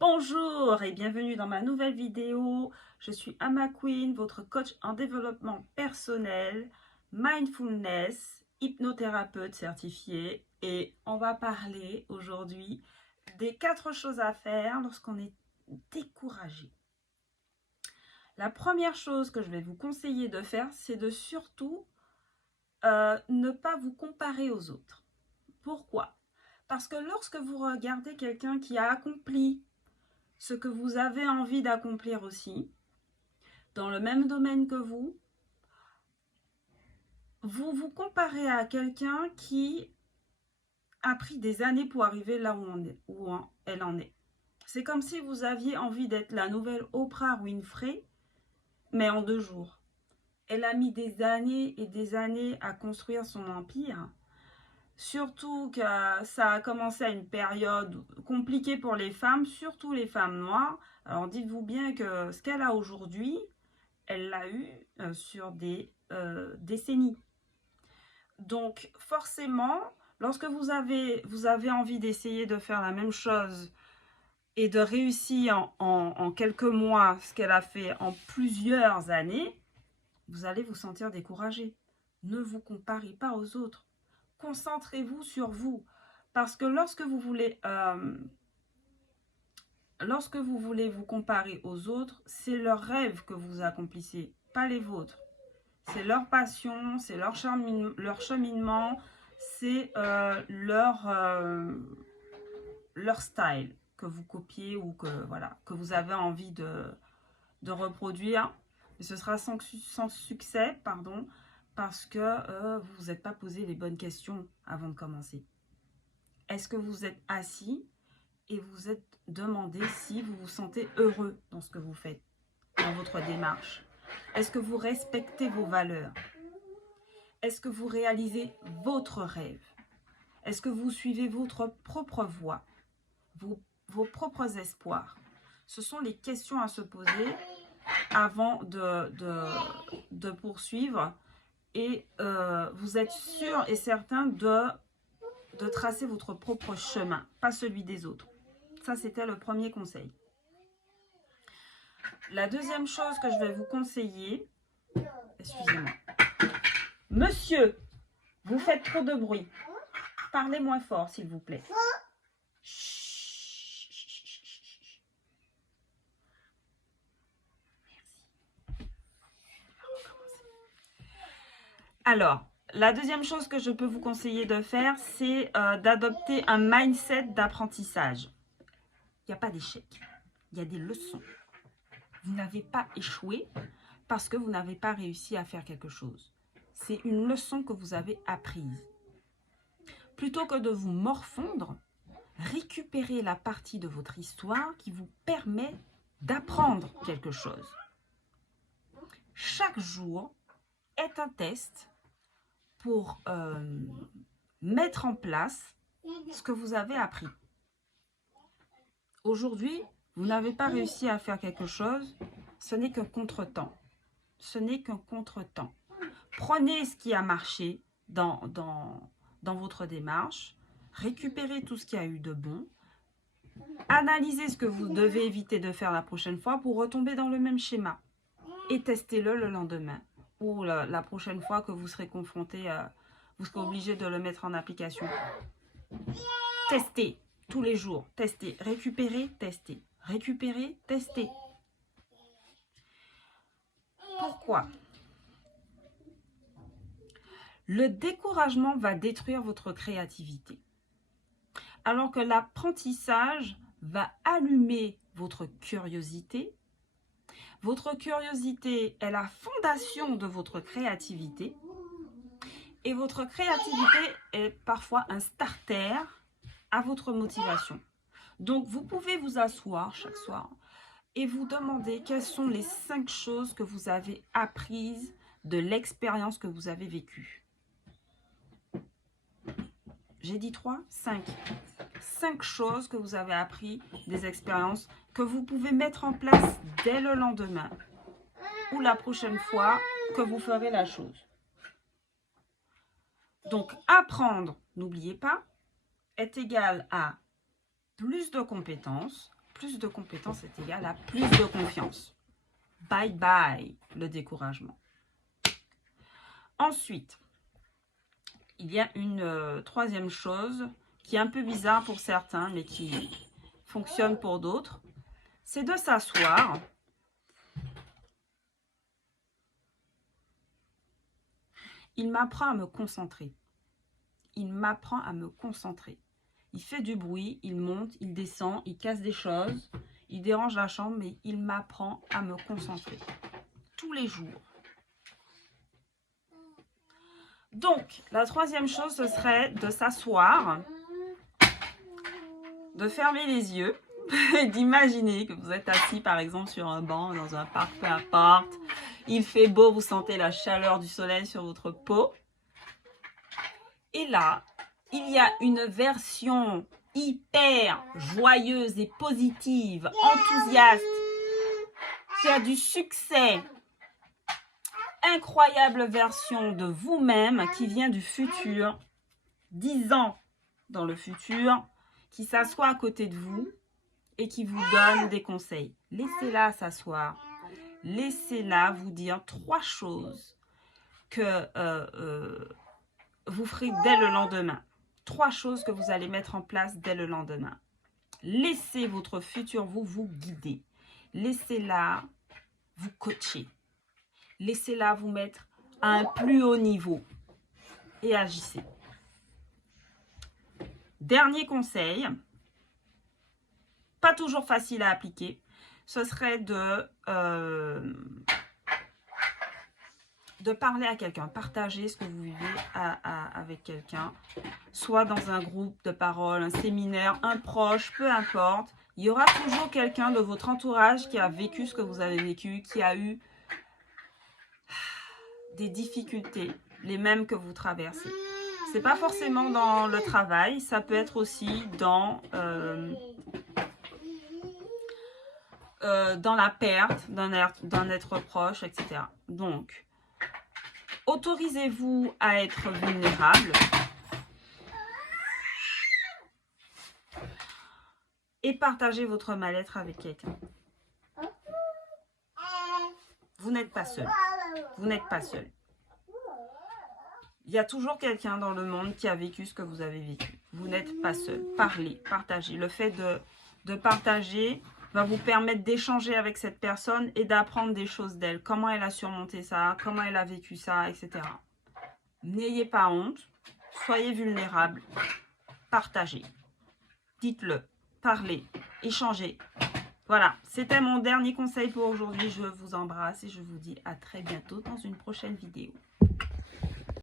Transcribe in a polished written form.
Bonjour et bienvenue dans ma nouvelle vidéo. Je suis Ama Queen, votre coach en développement personnel, mindfulness, hypnothérapeute certifiée. Et on va parler aujourd'hui des 4 choses à faire lorsqu'on est découragé. La première chose que je vais vous conseiller de faire, c'est de surtout ne pas vous comparer aux autres. Pourquoi? Parce que lorsque vous regardez quelqu'un qui a accompli ce que vous avez envie d'accomplir aussi, dans le même domaine que vous vous comparez à quelqu'un qui a pris des années pour arriver là où elle en est. C'est comme si vous aviez envie d'être la nouvelle Oprah Winfrey, mais en 2 jours. Elle a mis des années et des années à construire son empire. Surtout que ça a commencé à une période compliquée pour les femmes, surtout les femmes noires. Alors dites-vous bien que ce qu'elle a aujourd'hui, elle l'a eu sur des décennies. Donc forcément, lorsque vous avez envie d'essayer de faire la même chose et de réussir en quelques mois ce qu'elle a fait en plusieurs années, vous allez vous sentir découragé. Ne vous comparez pas aux autres. Concentrez-vous sur vous. Parce que lorsque vous voulez vous comparer aux autres, c'est leurs rêves que vous accomplissez, pas les vôtres. C'est leur passion, c'est leur cheminement, c'est leur style que vous copiez ou que vous avez envie de reproduire. Mais ce sera sans succès, parce que vous vous êtes pas posé les bonnes questions avant de commencer. Est-ce que vous êtes assis et vous êtes demandé si vous vous sentez heureux dans ce que vous faites, dans votre démarche? Est-ce que vous respectez vos valeurs? Est-ce que vous réalisez votre rêve? Est-ce que vous suivez votre propre voie, vos propres espoirs? Ce sont les questions à se poser avant de poursuivre. Et vous êtes sûr et certain de tracer votre propre chemin, pas celui des autres. Ça, c'était le premier conseil. La deuxième chose que je vais vous conseiller, excusez-moi. Monsieur, vous faites trop de bruit. Parlez moins fort, s'il vous plaît. Alors, la deuxième chose que je peux vous conseiller de faire, c'est d'adopter un mindset d'apprentissage. Il n'y a pas d'échec, il y a des leçons. Vous n'avez pas échoué parce que vous n'avez pas réussi à faire quelque chose. C'est une leçon que vous avez apprise. Plutôt que de vous morfondre, récupérez la partie de votre histoire qui vous permet d'apprendre quelque chose. Chaque jour est un test pour mettre en place ce que vous avez appris. Aujourd'hui, vous n'avez pas réussi à faire quelque chose, ce n'est qu'un contretemps. Ce n'est qu'un contretemps. Prenez ce qui a marché dans votre démarche, récupérez tout ce qu'il y a eu de bon, analysez ce que vous devez éviter de faire la prochaine fois pour retomber dans le même schéma et testez-le le lendemain ou la prochaine fois que vous serez confronté, vous serez obligé de le mettre en application. Testez tous les jours, testez, récupérez, testez, récupérez, testez. Pourquoi? Le découragement va détruire votre créativité, alors que l'apprentissage va allumer votre curiosité. Votre curiosité est la fondation de votre créativité et votre créativité est parfois un starter à votre motivation. Donc, vous pouvez vous asseoir chaque soir et vous demander quelles sont les 5 choses que vous avez apprises de l'expérience que vous avez vécue. J'ai dit 3, 5. 5 choses que vous avez appris des expériences que vous pouvez mettre en place dès le lendemain ou la prochaine fois que vous ferez la chose. Donc, apprendre, n'oubliez pas, est égal à plus de compétences, Plus de compétences est égal à plus de confiance. Bye bye le découragement. Ensuite, il y a une troisième chose qui est un peu bizarre pour certains, mais qui fonctionne pour d'autres. C'est de s'asseoir. Il m'apprend à me concentrer. Il m'apprend à me concentrer. Il fait du bruit, il monte, il descend, il casse des choses, il dérange la chambre, mais il m'apprend à me concentrer. Tous les jours. Donc, la troisième chose, ce serait de s'asseoir, de fermer les yeux, et d'imaginer que vous êtes assis, par exemple, sur un banc, dans un parc, peu importe. Il fait beau, vous sentez la chaleur du soleil sur votre peau. Et là, il y a une version hyper joyeuse et positive, enthousiaste, qui a du succès. Incroyable version de vous-même qui vient du futur, 10 ans dans le futur, qui s'assoit à côté de vous et qui vous donne des conseils. Laissez-la s'asseoir. Laissez-la vous dire 3 choses que vous ferez dès le lendemain. 3 choses que vous allez mettre en place dès le lendemain. Laissez votre futur vous guider. Laissez-la vous coacher. Laissez-la vous mettre à un plus haut niveau. Et agissez. Dernier conseil, pas toujours facile à appliquer, ce serait de parler à quelqu'un, partager ce que vous vivez avec quelqu'un, soit dans un groupe de parole, un séminaire, un proche, peu importe. Il y aura toujours quelqu'un de votre entourage qui a vécu ce que vous avez vécu, qui a eu des difficultés, les mêmes que vous traversez. C'est pas forcément dans le travail, ça peut être aussi dans la perte d'un être proche, etc. Donc, autorisez-vous à être vulnérable et partagez votre mal-être avec quelqu'un. Vous n'êtes pas seul. Vous n'êtes pas seul. Il y a toujours quelqu'un dans le monde qui a vécu ce que vous avez vécu. Vous n'êtes pas seul. Parlez, partagez. Le fait de partager va vous permettre d'échanger avec cette personne et d'apprendre des choses d'elle. Comment elle a surmonté ça, comment elle a vécu ça, etc. N'ayez pas honte. Soyez vulnérable. Partagez. Dites-le. Parlez. Échangez. Voilà, c'était mon dernier conseil pour aujourd'hui. Je vous embrasse et je vous dis à très bientôt dans une prochaine vidéo.